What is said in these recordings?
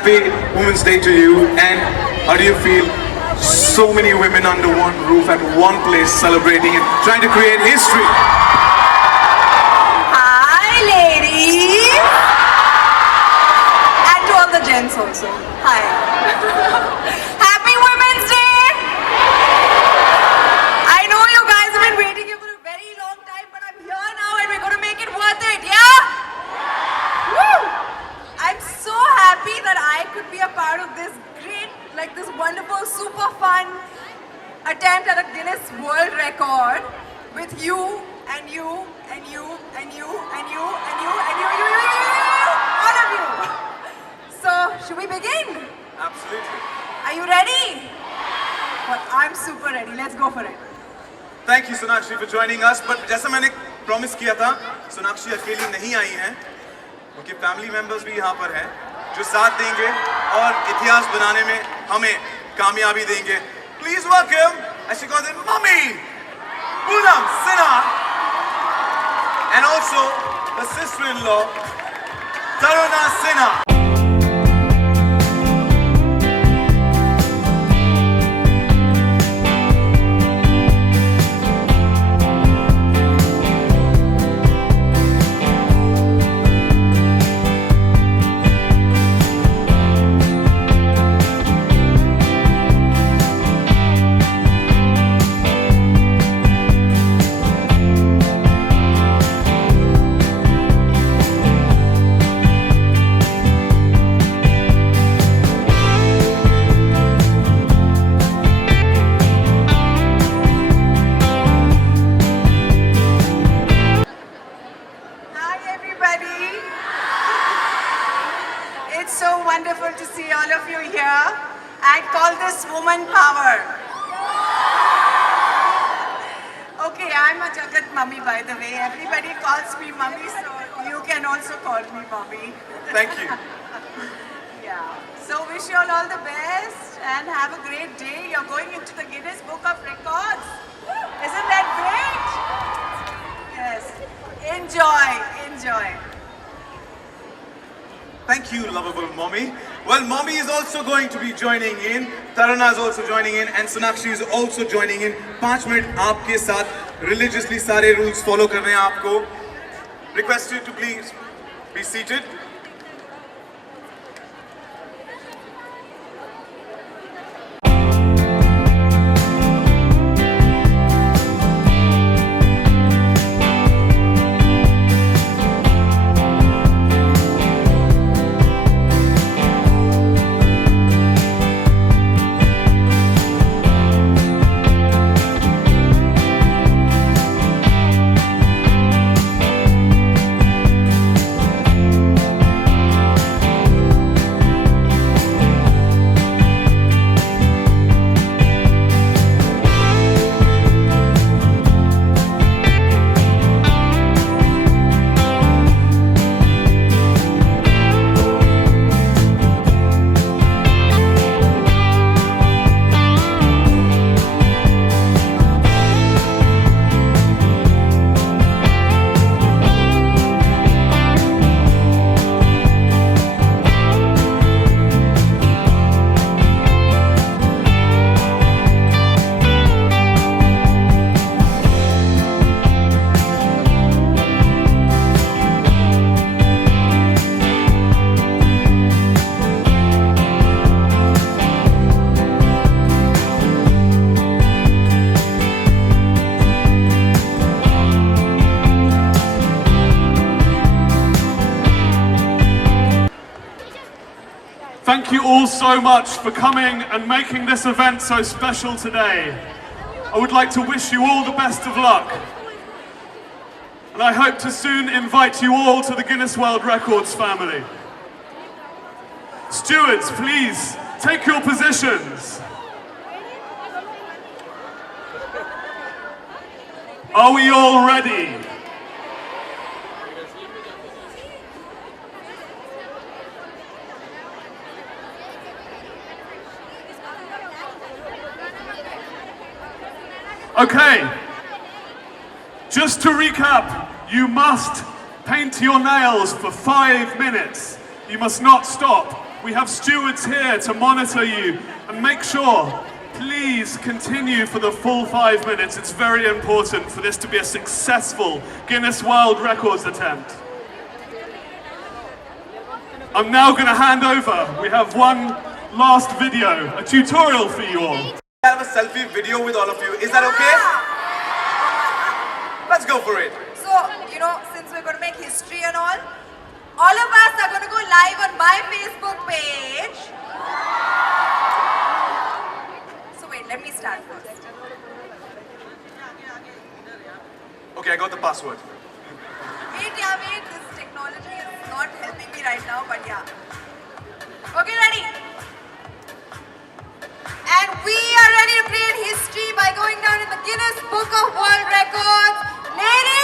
happy Women's Day to you, and how do you feel? So many women under one roof at one place celebrating and trying to create history. Hi, ladies! And to all the gents also. Hi. Happy Women's Day! I know you guys have been waiting here for a very long time, but I'm here now and we're going to make it worth it, yeah? Woo! I'm so happy that I could be a part of this great, like this wonderful, super fun attempt at a Guinness World Record with you and you and you and you and you and you and you, all of you. So, should we begin? Absolutely. Are you ready? Well, I'm super ready. Let's go for it. Thank you Sonakshi for joining us. But जैसा मैंने promise किया था, Sonakshi अकेली नहीं आई हैं, उनके family members भी यहाँ पर हैं, जो साथ देंगे और इतिहास बनाने में हमें कामयाबी देंगे. Please welcome, as she calls it, Mummy Poonam Sinha, and also the sister-in-law Taruna Sinha. It's so wonderful to see all of you here. I call this woman power. Okay, I'm a Jagat mummy, by the way. Everybody calls me mummy, so you can also call me mummy. Thank you. Yeah. So wish you all the best and have a great day. You're going into the Guinness Book of Records. Isn't that great? Yes. Enjoy, enjoy. Thank you, lovable mommy. Well, mommy is also going to be joining in. Taruna is also joining in, and Sonakshi is also joining in. 5 minute आपके साथ religiously सारे rules follow कर रहे हैं आपको. Request you to please be seated. Thank you all so much for coming and making this event so special today. I would like to wish you all the best of luck. And I hope to soon invite you all to the Guinness World Records family. Stewards, please take your positions. Are we all ready? Okay, just to recap, you must paint your nails for 5 minutes. You must not stop. We have stewards here to monitor you and make sure. Please continue for the full 5 minutes. It's very important for this to be a successful Guinness World Records attempt. I'm now going to hand over. We have one last video, a tutorial for you all. I have a selfie video with all of you. Is that okay? Let's go for it. So, since we're going to make history and all of us are going to go live on my Facebook page. So wait, let me start first. Okay, I got the password. Wait, this technology is not helping me right now, but yeah. Okay, ready? And we are ready to create history by going down in the Guinness Book of World Records. Ladies!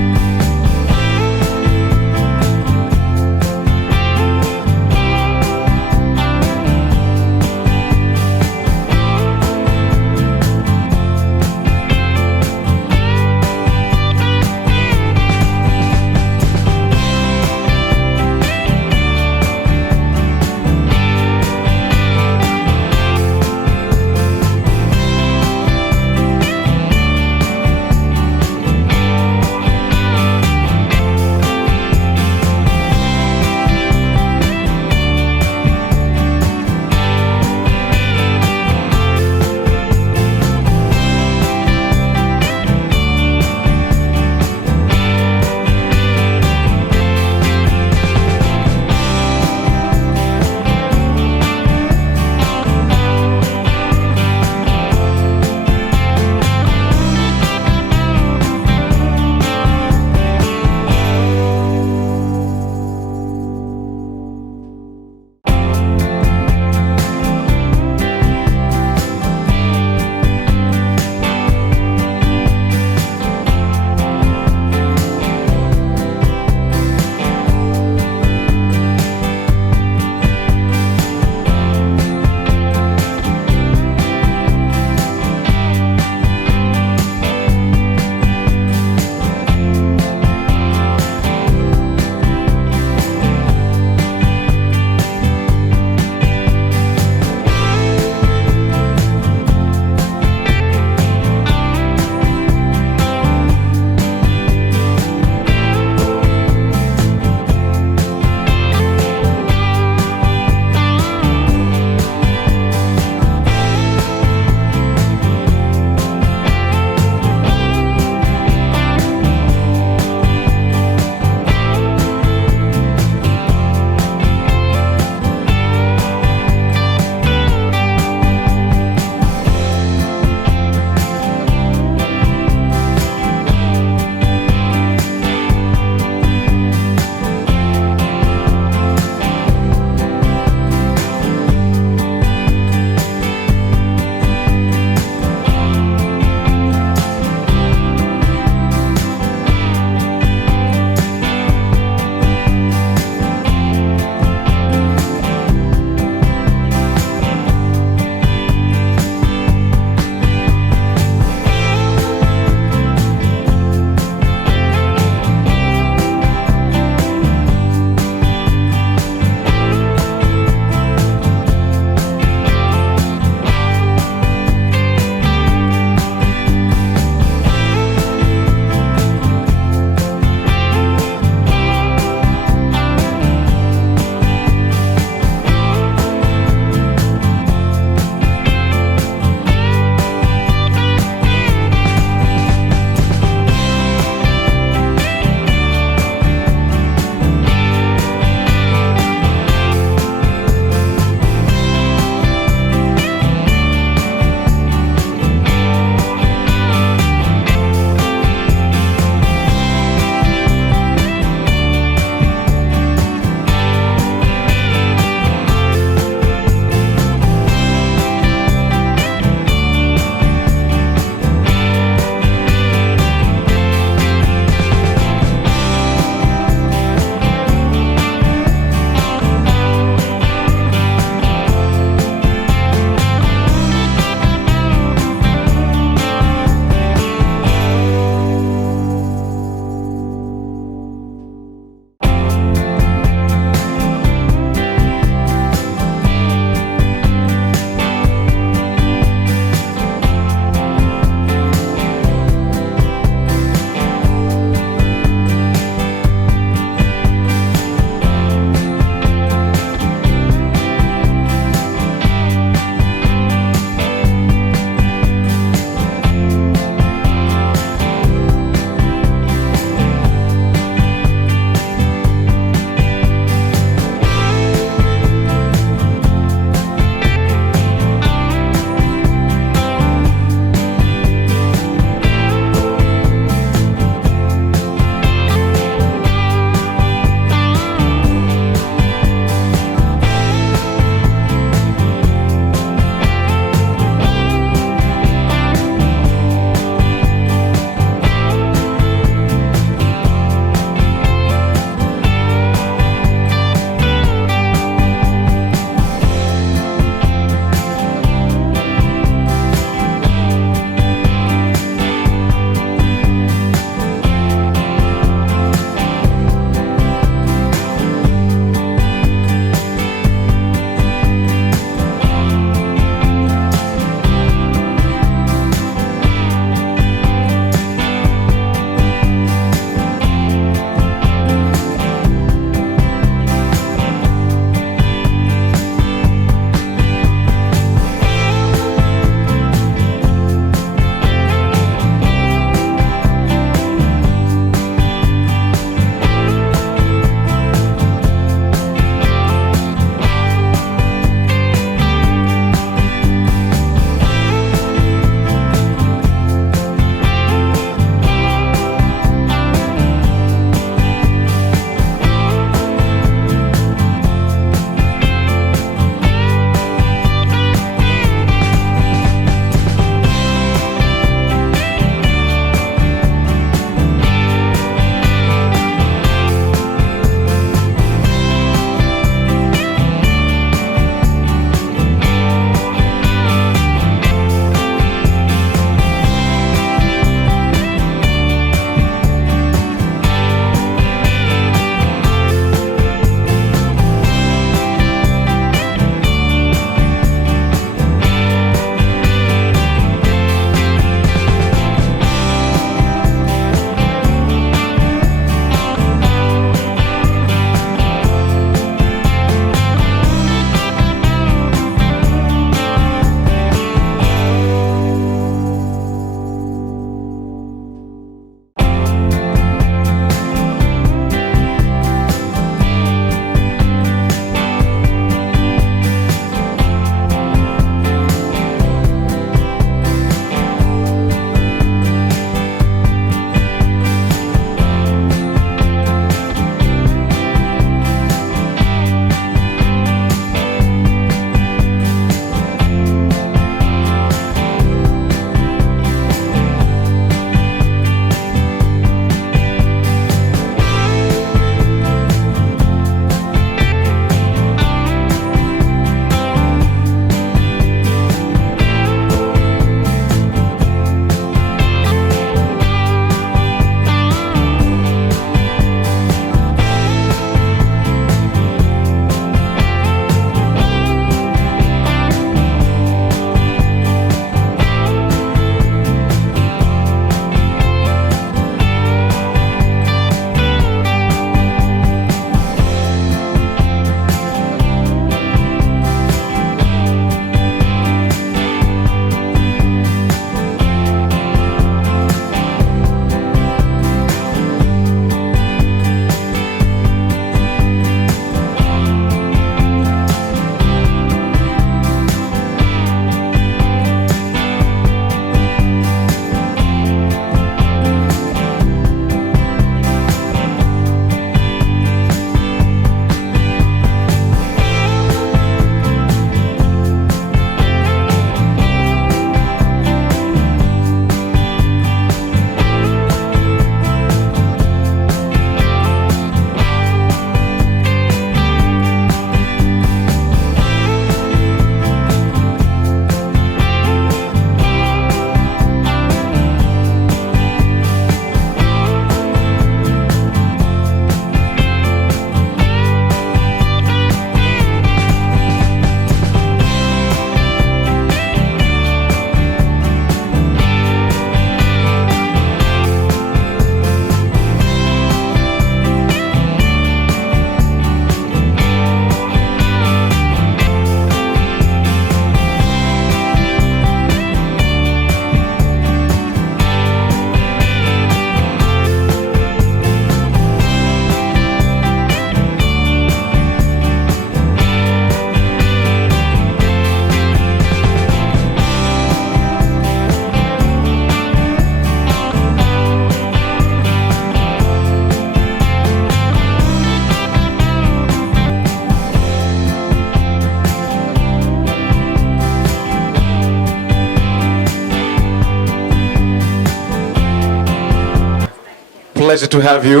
pleasure to have you.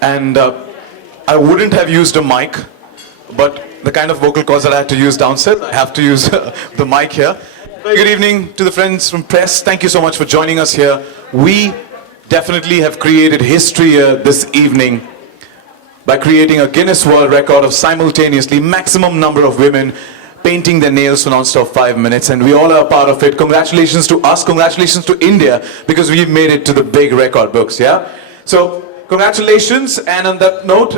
And I wouldn't have used a mic, but the kind of vocal cords that I had to use downstairs, I have to use the mic here. Very good evening to the friends from press. Thank you so much for joining us here. We definitely have created history here this evening by creating a Guinness World Record of simultaneously maximum number of women painting their nails for non-stop 5 minutes, and we all are a part of it. Congratulations to us, congratulations to India, because we've made it to the big record books, yeah? So, congratulations, and on that note,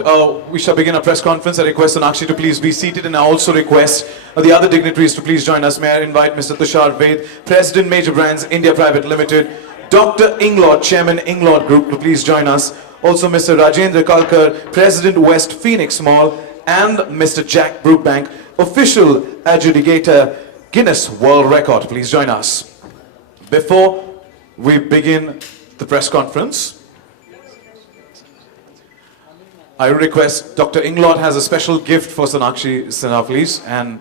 we shall begin our press conference. I request Sonakshi to please be seated, and I also request the other dignitaries to please join us. May I invite Mr. Tushar Ved, President, Major Brands, India Private Limited, Dr. Inglot, Chairman, Inglot Group, to please join us. Also Mr. Rajendra Kalkar, President, West Phoenix Mall, and Mr. Jack Brookbank, official adjudicator, Guinness World Record. Please join us. Before we begin the press conference, I request Dr. Inglot has a special gift for Sonakshi Sinha, please. And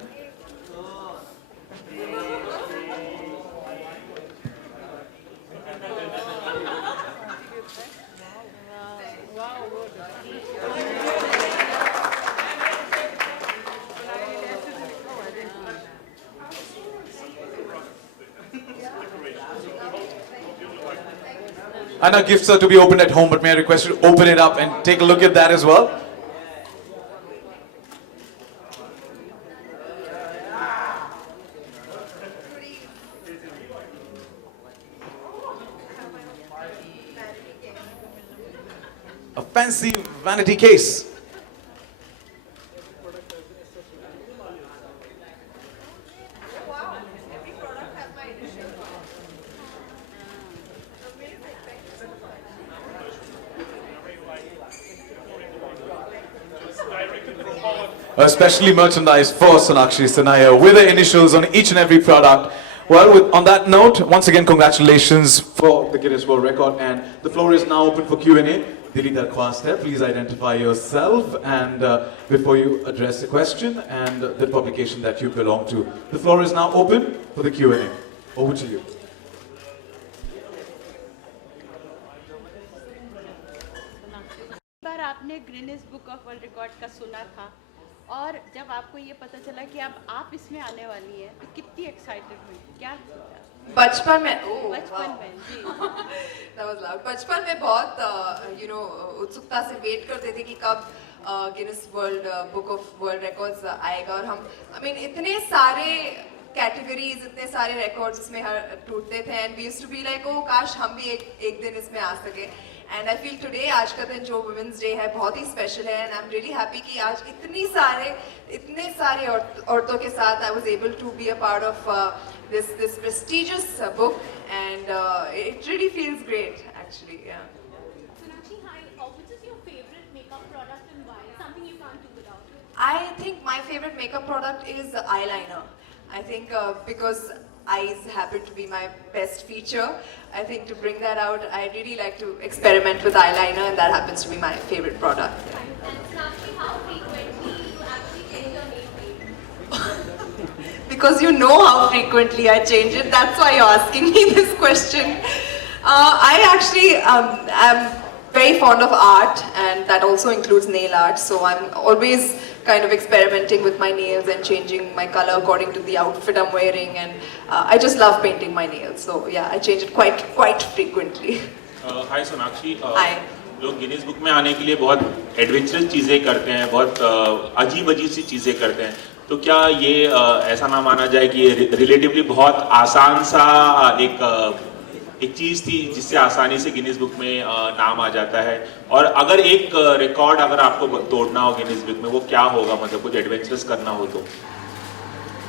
I know gifts are to be opened at home, but may I request you to open it up and take a look at that as well? A fancy vanity case. Especially merchandise for Sonakshi Sinha with the initials on each and every product. Well, on that note, once again, congratulations for the Guinness World Record, and the floor is now open for Q&A. Dili Darkhwast hai, please identify yourself and before you address the question and the publication that you belong to. The floor is now open for the Q&A. Over to you. बार आपने Guinness book of world record का सुना था और जब आपको ये पता चला कि अब आप इसमें आने वाली हैं तो कितनी एक्साइटेड हुई, क्या बचपन में बचपन में जी That was loud. बचपन में बहुत उत्सुकता से वेट करते थे कि कब Guinness world book of world records आएगा, और हम इतने सारे कैटेगरीज, इतने सारे रिकॉर्ड्स इसमें टूटते थे, and we used to be like, ओ काश हम भी एक दिन इसमें आ सके. एंड आई फील टुडे, आज का दिन जो वुमेंस डे है बहुत ही स्पेशल है, and I am really happy कि आज इतने सारे औरतों के साथ I was able to be a part of this prestigious book, and it really feels great actually. Yeah. Sonakshi, hi. Which is your favorite makeup product and why? Something you can't do without it. I think my favorite makeup product is eyeliner. I think because eyes happen to be my best feature, I think to bring that out, I really like to experiment with eyeliner, and that happens to be my favorite product. And Sonakshi, how frequently you actually change your nail paint? Because you know how frequently I change it, that's why you're asking me this question. I actually am very fond of art, and that also includes nail art, so I'm always kind of experimenting with my nails and changing my color according to the outfit I'm wearing, and I just love painting my nails, so yeah, I change it quite frequently. Hi Sonakshi, Hi. लोग Guinness book में आने के लिए बहुत adventurous चीज़ें करते हैं, बहुत अजीब सी चीज़ें करते हैं, तो क्या ये ऐसा ना माना जाए कि ये रिलेटिवली बहुत आसान सा एक चीज़ थी जिससे आसानी से गिनीज बुक में नाम आ जाता है? और अगर एक रिकॉर्ड अगर आपको तोड़ना हो गिनीज बुक में, वो क्या होगा, मतलब कुछ एडवेंचरस करना हो तो?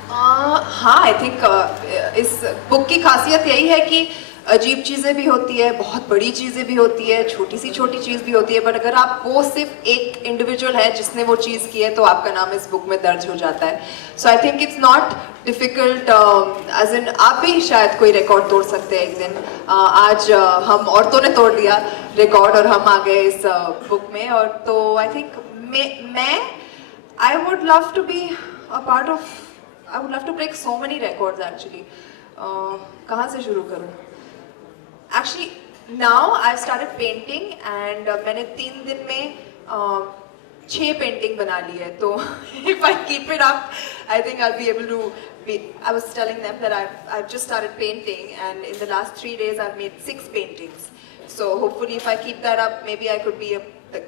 हाँ, आई थिंक इस बुक की खासियत यही है कि अजीब चीज़ें भी होती है, बहुत बड़ी चीज़ें भी होती है, छोटी चीज़ भी होती है, बट अगर आप वो सिर्फ एक इंडिविजुअल है जिसने वो चीज़ की है तो आपका नाम इस बुक में दर्ज हो जाता है. So I think it's not difficult, as in आप भी शायद कोई रिकॉर्ड तोड़ सकते हैं एक दिन. आज हम औरतों ने तोड़ दिया रिकॉर्ड और हम आ गए इस बुक में, और तो I think I would love to be a part of, I would love to break so many records actually. कहाँ से शुरू करूँ? Actually, Now I've started painting and मैंने 3 दिन में 6 पेंटिंग बना ली है. तो if I keep it up, I think I'll be able to be. I was telling them that I've just started painting and in the last 3 days I've made 6 paintings. So hopefully if I keep that up, maybe I could be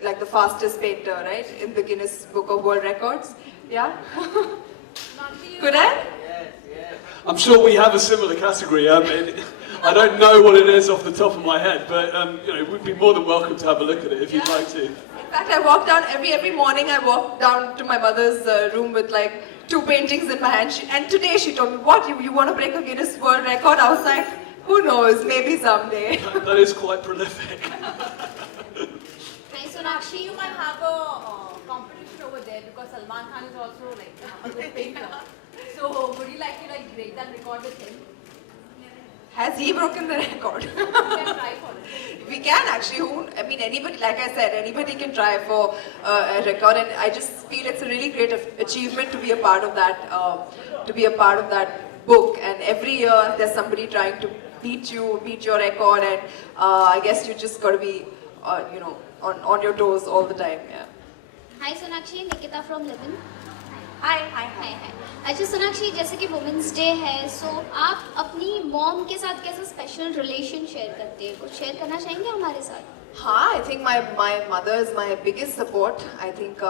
like the fastest painter, right, in the Guinness Book of World Records. Yeah. Could I? I'm sure we have a similar category. I don't know what it is off the top of my head, but we'd be more than welcome to have a look at it if you'd like to. In fact, I walk down every morning. I walk down to my mother's room with like 2 paintings in my hand. And today she told me, "What you want to break a Guinness World Record?" I was like, "Who knows? Maybe someday." That is quite prolific. Hi Sonakshi, you might have a competition over there because Salman Khan is also like a good painter. So would you like to break that record with him? Has he broken the record? You can try for it. We can actually. I mean, anybody, like I said, anybody can try for a record, and I just feel it's a really great achievement to be a part of that, book. And every year there's somebody trying to beat your record, and I guess you just got to be, on your toes all the time. Yeah. Hi Sonakshi, Nikita from Livin. Hi. हाय अच्छा सोनाक्षी, जैसे कि women's day है, सो आप अपनी mom के साथ कैसा special relation share करते हैं, कुछ शेयर करना चाहेंगे हमारे साथ? हाँ, I think my mother is my biggest support. I think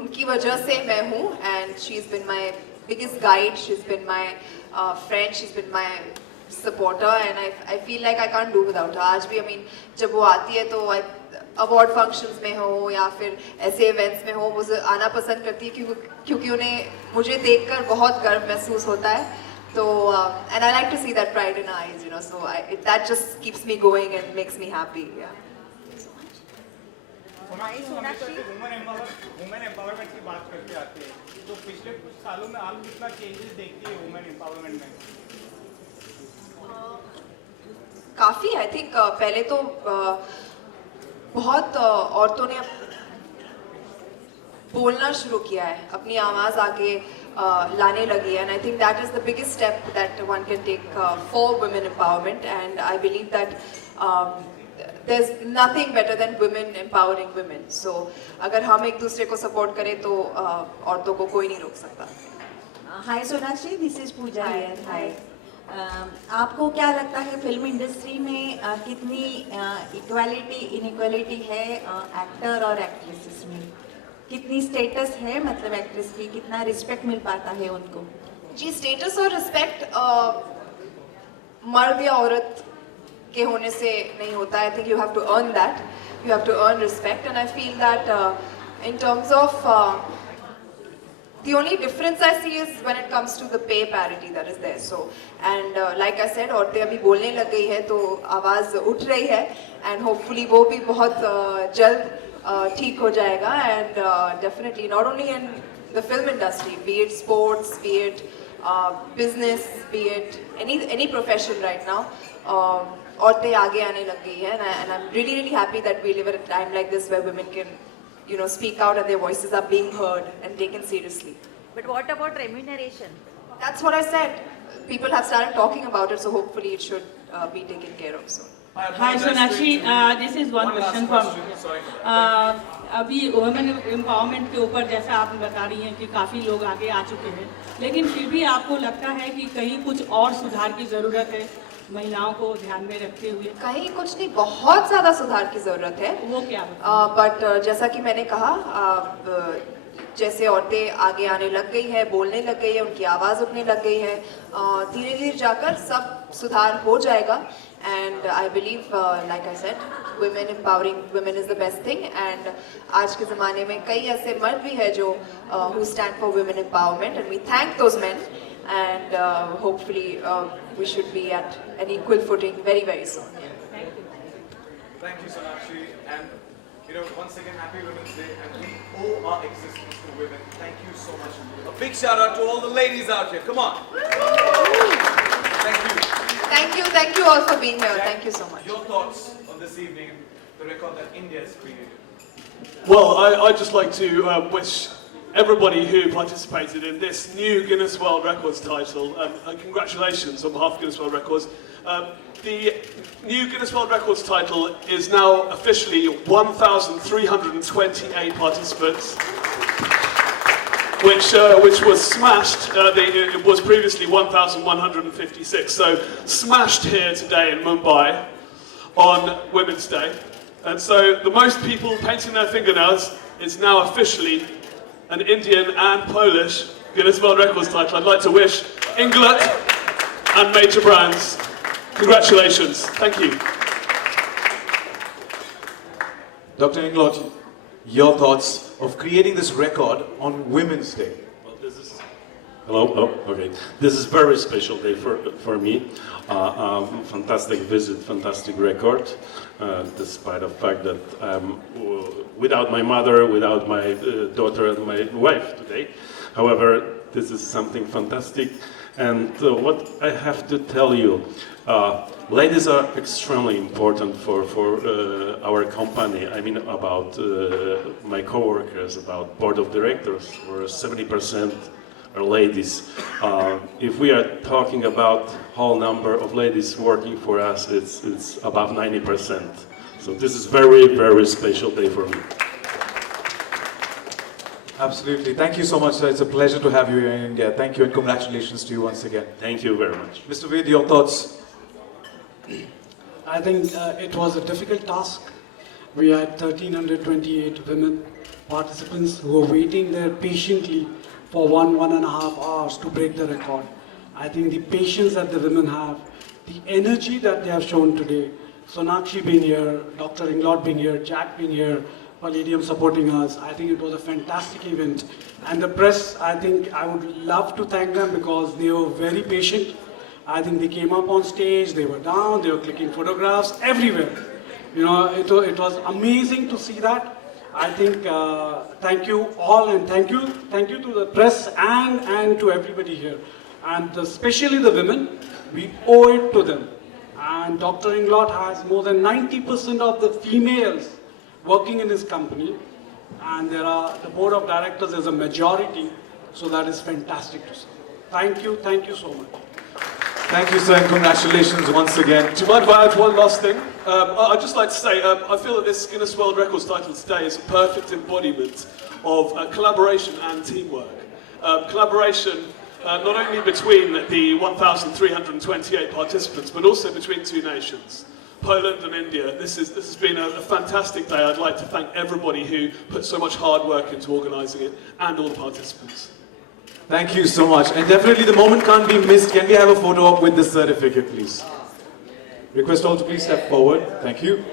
उनकी वजह से मैं हूँ, and she's been my biggest guide. She's been my friend. She's been my supporter, and I feel like I can't do without her. आज भी, I mean, जब वो आती है तो अवार्ड फंक्शंस में हो या फिर ऐसे इवेंट्स में हो, मुझे आना पसंद करती है क्योंकि उन्हें मुझे देखकर बहुत गर्व महसूस होता है. तो and I like to see that pride in her eyes, so that just keeps me going and makes me happy. Yeah. Women empowerment की बात करते आते हैं, तो पिछले कुछ सालों में आप कितना चेंजेस देखती है वुमेन एम्पावरमेंट में? काफ़ी. आई थिंक पहले तो बहुत औरतों ने बोलना शुरू किया है, अपनी आवाज़ आगे लाने लगी है, and I think that is the biggest step that one can take for women empowerment, and I believe that there's nothing better than women empowering women. So अगर हम एक दूसरे को सपोर्ट करें तो औरतों को कोई नहीं रोक सकता. Hi Sonakshi, this is Pooja here. Hi. आपको क्या लगता है फिल्म इंडस्ट्री में कितनी इक्वालिटी इनइक्वालिटी है एक्टर और एक्ट्रेसेस में? कितनी स्टेटस है, मतलब एक्ट्रेस की कितना रिस्पेक्ट मिल पाता है उनको? जी, स्टेटस और रिस्पेक्ट मर्द या औरत के होने से नहीं होता. I think you have to earn that. You have to earn respect, and I feel that in terms of the only difference I see is when it comes to the pay parity that is there. So, and like I said, औरतें अभी बोलने लग गई है तो आवाज़ उठ रही है, and hopefully वो भी बहुत जल्द ठीक हो जाएगा. And definitely not only in the film industry, be it sports, be it business, be it any profession right now, औरतें आगे आने लग गई है, and I'm really happy that we live at a time like this where women can speak out and their voices are being heard and taken seriously. But what about remuneration? That's what I said. People have started talking about it, so hopefully it should be taken care of soon. Hi Sonakshi, this is one question from अभी women empowerment के ऊपर जैसा आप बता रही हैं कि काफ़ी लोग आगे आ चुके हैं, लेकिन फिर भी आपको लगता है कि कहीं कुछ और सुधार की ज़रूरत है महिलाओं को ध्यान में रखते हुए? कहीं कुछ नहीं, बहुत ज़्यादा सुधार की ज़रूरत है. वो क्या? बट जैसा कि मैंने कहा, जैसे औरतें आगे आने लग गई है, बोलने लग गई है, उनकी आवाज़ उठने लग गई है, धीरे धीरे जाकर सब सुधार हो जाएगा. And I believe, like I said, women empowering women is the best thing. And आज के ज़माने में कई ऐसे मर्द भी हैं जो who stand for women empowerment, and we thank those men. And hopefully we should be at an equal footing very, very soon. Thank you, Sonakshi. And once again, happy Women's Day, and we owe our existence to women. Thank you so much. A big shout out to all the ladies out here. Come on. Thank you. Thank you all for being here. Thank you so much. Your thoughts on this evening, the record that India has created? Well, I'd just like to wish everybody who participated in this new Guinness World Records title, congratulations on behalf of Guinness World Records. The new Guinness World Records title is now officially 1,328 participants, which was smashed. It was previously 1,156, so smashed here today in Mumbai on Women's Day. And so the most people painting their fingernails is now officially an Indian and Polish Guinness World Records title. I'd like to wish Inglet and Major Brands congratulations. Thank you. Dr. Inglot, your thoughts of creating this record on Women's Day? Well, hello. Oh, okay. This is very special day for me. Fantastic visit, fantastic record. Despite the fact that I'm without my mother, without my daughter and my wife today. However, this is something fantastic. And what I have to tell you, ladies are extremely important for our company. I mean about my co-workers, about board of directors, where 70% are ladies. If we are talking about whole number of ladies working for us, it's above 90%. So this is very, very special day for me. Absolutely. Thank you so much, sir. It's a pleasure to have you here in India. Thank you and congratulations to you once again. Thank you very much. Mr. Ved, your thoughts? I think it was a difficult task. We had 1,328 women participants who were waiting there patiently for 1.5 hours to break the record. I think the patience that the women have, the energy that they have shown today, Sonakshi being here, Dr. Inglot being here, Jack being here, Palladium supporting us. I think it was a fantastic event. And the press, I think I would love to thank them because they were very patient. I think they came up on stage, they were down, they were clicking photographs everywhere. You know, it was amazing to see that. I think, thank you all and thank you to the press and to everybody here. And especially the women, we owe it to them. And Dr. Inglot has more than 90% of the females working in his company, and the board of directors is a majority, so that is fantastic to see. Thank you so much. Thank you, sir, and congratulations once again. Do you mind if I add one last thing? I'd just like to say, I feel that this Guinness World Records title today is a perfect embodiment of collaboration and teamwork. Collaboration not only between the 1,328 participants, but also between two nations. Poland and India. This has been a fantastic day. I'd like to thank everybody who put so much hard work into organising it and all the participants. Thank you so much. And definitely the moment can't be missed. Can we have a photo op with the certificate, please? Request all to please step forward. Thank you.